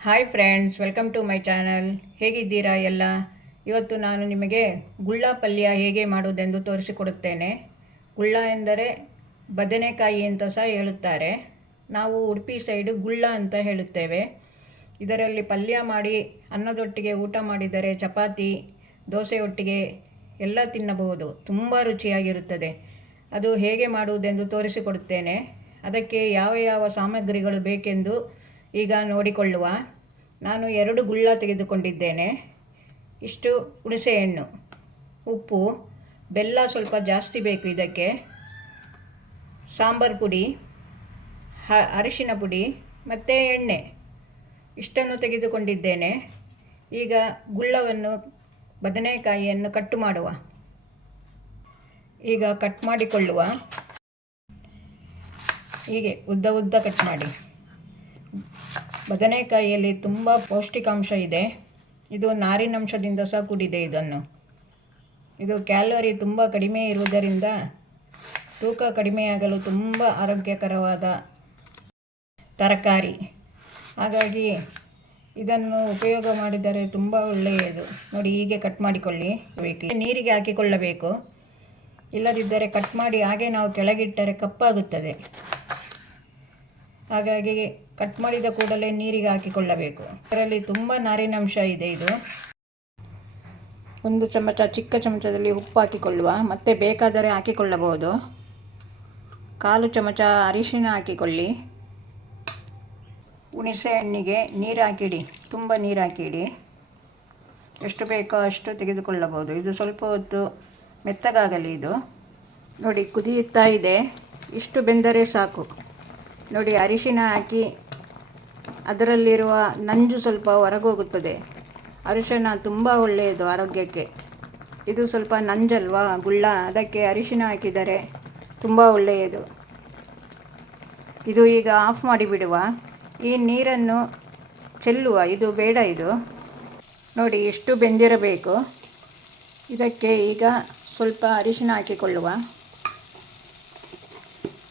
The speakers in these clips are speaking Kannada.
Hi friends, welcome to my channel. ಹೇಗಿದ್ದೀರಾ ಎಲ್ಲ? ಇವತ್ತು ನಾನು ನಿಮಗೆ ಗುಳ್ಳ ಪಲ್ಯ ಹೇಗೆ ಮಾಡುವುದೆಂದು ತೋರಿಸಿಕೊಡುತ್ತೇನೆ. ಗುಳ್ಳ ಎಂದರೆ ಬದನೆಕಾಯಿ ಅಂತ ಸಹ ಹೇಳುತ್ತಾರೆ. ನಾವು ಉಡುಪಿ ಸೈಡು ಗುಳ್ಳ ಅಂತ ಹೇಳುತ್ತೇವೆ. ಇದರಲ್ಲಿ ಪಲ್ಯ ಮಾಡಿ ಅನ್ನದೊಟ್ಟಿಗೆ ಊಟ ಮಾಡಿದರೆ ಚಪಾತಿ, ದೋಸೆಯೊಟ್ಟಿಗೆ ಎಲ್ಲ ತಿನ್ನಬಹುದು. ತುಂಬ ರುಚಿಯಾಗಿರುತ್ತದೆ. ಅದು ಹೇಗೆ ಮಾಡುವುದೆಂದು ತೋರಿಸಿಕೊಡುತ್ತೇನೆ. ಅದಕ್ಕೆ ಯಾವ ಯಾವ ಸಾಮಗ್ರಿಗಳು ಬೇಕೆಂದು ಈಗ ನೋಡಿಕೊಳ್ಳುವ. ನಾನು 2 ಗುಳ್ಳ ತೆಗೆದುಕೊಂಡಿದ್ದೇನೆ. ಇಷ್ಟು ಹುಣಸೆಹಣ್ಣು, ಉಪ್ಪು, ಬೆಲ್ಲ ಸ್ವಲ್ಪ ಜಾಸ್ತಿ ಬೇಕು ಇದಕ್ಕೆ, ಸಾಂಬಾರು ಪುಡಿ, ಅರಿಶಿನ ಪುಡಿ ಮತ್ತು ಎಣ್ಣೆ ಇಷ್ಟನ್ನು ತೆಗೆದುಕೊಂಡಿದ್ದೇನೆ. ಈಗ ಗುಳ್ಳವನ್ನು ಬದನೆಕಾಯಿಯನ್ನು ಕಟ್ ಮಾಡುವ. ಈಗ ಕಟ್ ಮಾಡಿಕೊಳ್ಳುವ. ಹೀಗೆ ಉದ್ದ ಉದ್ದ ಕಟ್ ಮಾಡಿ. ಬದನೆಕಾಯಿಯಲ್ಲಿ ತುಂಬ ಪೌಷ್ಟಿಕಾಂಶ ಇದೆ. ಇದು ನಾರಿನಂಶದಿಂದ ಸಹ ಕೂಡಿದೆ. ಇದು ಕ್ಯಾಲೋರಿ ತುಂಬ ಕಡಿಮೆ ಇರುವುದರಿಂದ ತೂಕ ಕಡಿಮೆಯಾಗಲು ತುಂಬ ಆರೋಗ್ಯಕರವಾದ ತರಕಾರಿ. ಹಾಗಾಗಿ ಇದನ್ನು ಉಪಯೋಗ ಮಾಡಿದರೆ ತುಂಬ ಒಳ್ಳೆಯದು. ನೋಡಿ, ಹೀಗೆ ಕಟ್ ಮಾಡಿಕೊಳ್ಳಿ. ನೀರಿಗೆ ಹಾಕಿಕೊಳ್ಳಬೇಕು. ಇಲ್ಲದಿದ್ದರೆ ಕಟ್ ಮಾಡಿ ಹಾಗೆ ನಾವು ಕೆಳಗಿಟ್ಟರೆ ಕಪ್ಪಾಗುತ್ತದೆ. ಹಾಗಾಗಿ ಕಟ್ ಮಾಡಿದ ಕೂಡಲೇ ನೀರಿಗೆ ಹಾಕಿಕೊಳ್ಳಬೇಕು. ಇದರಲ್ಲಿ ತುಂಬ ನಾರಿನಂಶ ಇದೆ. ಇದು 1 ಚಮಚ, ಚಿಕ್ಕ ಚಮಚದಲ್ಲಿ ಉಪ್ಪು ಹಾಕಿಕೊಳ್ಳುವ. ಮತ್ತೆ ಬೇಕಾದರೆ ಹಾಕಿಕೊಳ್ಳಬಹುದು. 1/4 ಚಮಚ ಅರಿಶಿನ ಹಾಕಿಕೊಳ್ಳಿ. ಹುಣಸೆ ಹಣ್ಣಿಗೆ ನೀರು ಹಾಕಿಡಿ. ತುಂಬ ನೀರು ಹಾಕಿಡಿ. ಎಷ್ಟು ಬೇಕೋ ಅಷ್ಟು ತೆಗೆದುಕೊಳ್ಳಬಹುದು. ಇದು ಸ್ವಲ್ಪ ಹೊತ್ತು ಮೆತ್ತಗಾಗಲಿ. ಇದು ನೋಡಿ, ಕುದಿಯುತ್ತಾ ಇದೆ. ಇಷ್ಟು ಬೆಂದರೆ ಸಾಕು. ನೋಡಿ, ಅರಿಶಿನ ಹಾಕಿ ಅದರಲ್ಲಿರುವ ನಂಜು ಸ್ವಲ್ಪ ಹೊರಗೋಗುತ್ತದೆ. ಅರಿಶಿನ ತುಂಬ ಒಳ್ಳೆಯದು ಆರೋಗ್ಯಕ್ಕೆ. ಇದು ಸ್ವಲ್ಪ ನಂಜಲ್ವಾ ಗುಳ್ಳ, ಅದಕ್ಕೆ ಅರಿಶಿನ ಹಾಕಿದರೆ ತುಂಬ ಒಳ್ಳೆಯದು. ಇದು ಈಗ ಆಫ್ ಮಾಡಿಬಿಡುವ. ಈ ನೀರನ್ನು ಚೆಲ್ಲುವ. ಇದು ಬೇಡ. ಇದು ನೋಡಿ ಎಷ್ಟು ಬೆಂದಿರಬೇಕು. ಇದಕ್ಕೆ ಈಗ ಸ್ವಲ್ಪ ಅರಿಶಿನ ಹಾಕಿಕೊಳ್ಳುವ,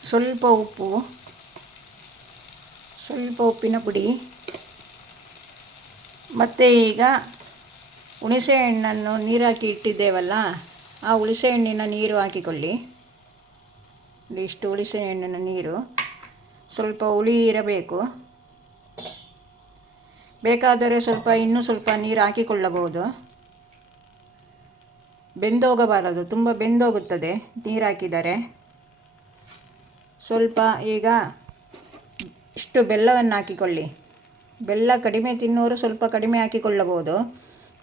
ಸ್ವಲ್ಪ ಉಪ್ಪು, ಸ್ವಲ್ಪ ಉಪ್ಪಿನ ಪುಡಿ. ಮತ್ತು ಈಗ ಹುಣಸೆ ಹಣ್ಣನ್ನು ನೀರು ಹಾಕಿ ಇಟ್ಟಿದ್ದೇವಲ್ಲ, ಆ ಹುಣಸೆ ಹಣ್ಣಿನ ನೀರು ಹಾಕಿಕೊಳ್ಳಿ. ಇಷ್ಟು ಹುಣಸೆ ಹಣ್ಣಿನ ನೀರು. ಸ್ವಲ್ಪ ಹುಳಿ ಇರಬೇಕು. ಬೇಕಾದರೆ ಇನ್ನೂ ಸ್ವಲ್ಪ ನೀರು ಹಾಕಿಕೊಳ್ಳಬಹುದು. ಬೆಂದೋಗಬಾರದು, ತುಂಬ ಬೆಂದೋಗುತ್ತದೆ ನೀರು ಹಾಕಿದರೆ. ಸ್ವಲ್ಪ ಈಗ ಇಷ್ಟು ಬೆಲ್ಲವನ್ನು ಹಾಕಿಕೊಳ್ಳಿ. ಬೆಲ್ಲ ಕಡಿಮೆ ತಿನ್ನುವವರು ಸ್ವಲ್ಪ ಕಡಿಮೆ ಹಾಕಿಕೊಳ್ಳಬಹುದು.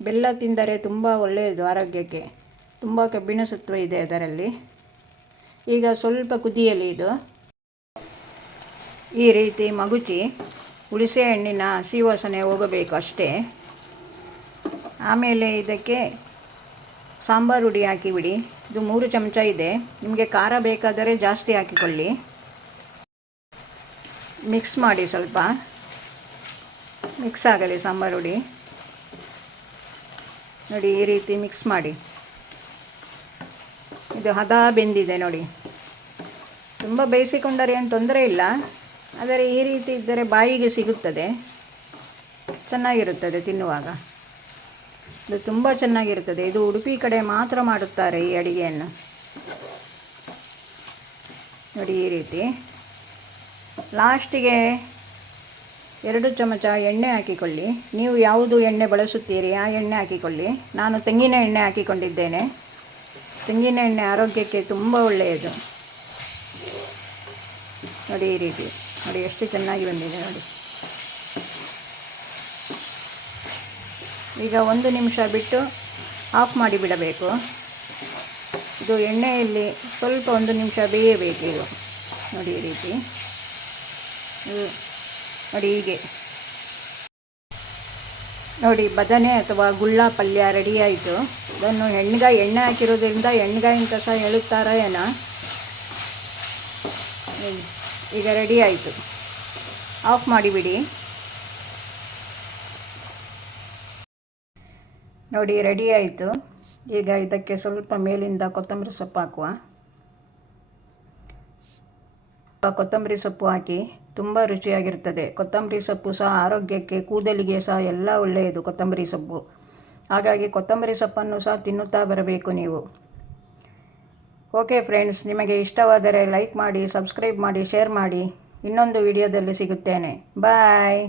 ಬೆಲ್ಲ ತಿಂದರೆ ತುಂಬ ಒಳ್ಳೆಯದು ಆರೋಗ್ಯಕ್ಕೆ. ತುಂಬ ಕಬ್ಬಿಣ ಸತ್ವ ಇದೆ ಅದರಲ್ಲಿ. ಈಗ ಸ್ವಲ್ಪ ಕುದಿಯಲಿ. ಇದು ಈ ರೀತಿ ಮಗುಚಿ ಹುಣಸೆ ಹಣ್ಣಿನ ಹಸಿ ವಾಸನೆ ಹೋಗಬೇಕು ಅಷ್ಟೇ. ಆಮೇಲೆ ಇದಕ್ಕೆ ಸಾಂಬಾರು ಹುಡಿ ಹಾಕಿಬಿಡಿ. ಇದು 3 ಚಮಚ ಇದೆ. ನಿಮಗೆ ಖಾರ ಬೇಕಾದರೆ ಜಾಸ್ತಿ ಹಾಕಿಕೊಳ್ಳಿ. ಮಿಕ್ಸ್ ಮಾಡಿ. ಸ್ವಲ್ಪ ಮಿಕ್ಸ್ ಆಗಲಿ ಸಾಂಬಾರು ಹುಡಿ. ನೋಡಿ, ಈ ರೀತಿ ಮಿಕ್ಸ್ ಮಾಡಿ. ಇದು ಹದ ಬೆಂದಿದೆ ನೋಡಿ. ತುಂಬ ಬೇಯಿಸಿಕೊಂಡರೆ ಏನು ತೊಂದರೆ ಇಲ್ಲ. ಆದರೆ ಈ ರೀತಿ ಇದ್ದರೆ ಬಾಯಿಗೆ ಸಿಗುತ್ತದೆ, ಚೆನ್ನಾಗಿರುತ್ತದೆ ತಿನ್ನುವಾಗ. ಇದು ತುಂಬ ಚೆನ್ನಾಗಿರುತ್ತದೆ. ಇದು ಉಡುಪಿ ಕಡೆ ಮಾತ್ರ ಮಾಡುತ್ತಾರೆ ಈ ಅಡಿಗೆಯನ್ನು. ನೋಡಿ, ಈ ರೀತಿ ಲಾಸ್ಟಿಗೆ 2 ಚಮಚ ಎಣ್ಣೆ ಹಾಕಿಕೊಳ್ಳಿ. ನೀವು ಯಾವುದು ಎಣ್ಣೆ ಬಳಸುತ್ತೀರಿ ಆ ಎಣ್ಣೆ ಹಾಕಿಕೊಳ್ಳಿ. ನಾನು ತೆಂಗಿನ ಎಣ್ಣೆ ಹಾಕಿಕೊಂಡಿದ್ದೇನೆ. ತೆಂಗಿನ ಎಣ್ಣೆ ಆರೋಗ್ಯಕ್ಕೆ ತುಂಬ ಒಳ್ಳೆಯದು. ನೋಡಿ, ಈ ರೀತಿ ನೋಡಿ ಎಷ್ಟು ಚೆನ್ನಾಗಿ ಬಂದಿದೆ ನೋಡಿ. ಈಗ 1 ನಿಮಿಷ ಬಿಟ್ಟು ಆಫ್ ಮಾಡಿ ಬಿಡಬೇಕು. ಇದು ಎಣ್ಣೆಯಲ್ಲಿ ಸ್ವಲ್ಪ 1 ನಿಮಿಷ ಬೇಯಬೇಕು. ಇದು ನೋಡಿ, ಈ ರೀತಿ ನೋಡಿ. ಹೀಗೆ ನೋಡಿ, ಬದನೆ ಅಥವಾ ಗುಳ್ಳ ಪಲ್ಯ ರೆಡಿಯಾಯಿತು. ಇದನ್ನು ಎಣ್ಣೆ ಹಾಕಿರೋದ್ರಿಂದ ಎಣ್ಣೆಗಾಯಿ ಅಂತ ಸಹ ಹೇಳುತ್ತಾರ ಏನೋ. ಈಗ ರೆಡಿ ಆಯಿತು. ಆಫ್ ಮಾಡಿಬಿಡಿ. ನೋಡಿ, ರೆಡಿ ಆಯಿತು. ಈಗ ಇದಕ್ಕೆ ಸ್ವಲ್ಪ ಮೇಲಿಂದ ಕೊತ್ತಂಬರಿ ಸೊಪ್ಪು ಹಾಕುವ. ಕೊತ್ತಂಬರಿ ಸೊಪ್ಪು ಹಾಕಿ ತುಂಬ ರುಚಿಯಾಗಿರ್ತದೆ. ಕೊತ್ತಂಬರಿ ಸೊಪ್ಪು ಸಹ ಆರೋಗ್ಯಕ್ಕೆ, ಕೂದಲಿಗೆ ಸಹ ಎಲ್ಲ ಒಳ್ಳೆಯದು ಕೊತ್ತಂಬರಿ ಸೊಪ್ಪು. ಹಾಗಾಗಿ ಕೊತ್ತಂಬರಿ ಸೊಪ್ಪನ್ನು ಸಹ ತಿನ್ನುತ್ತಾ ಬರಬೇಕು ನೀವು. ಓಕೆ ಫ್ರೆಂಡ್ಸ್, ನಿಮಗೆ ಇಷ್ಟವಾದರೆ ಲೈಕ್ ಮಾಡಿ, ಸಬ್ಸ್ಕ್ರೈಬ್ ಮಾಡಿ, ಶೇರ್ ಮಾಡಿ. ಇನ್ನೊಂದು ವಿಡಿಯೋದಲ್ಲಿ ಸಿಗುತ್ತೇನೆ. ಬಾಯ್.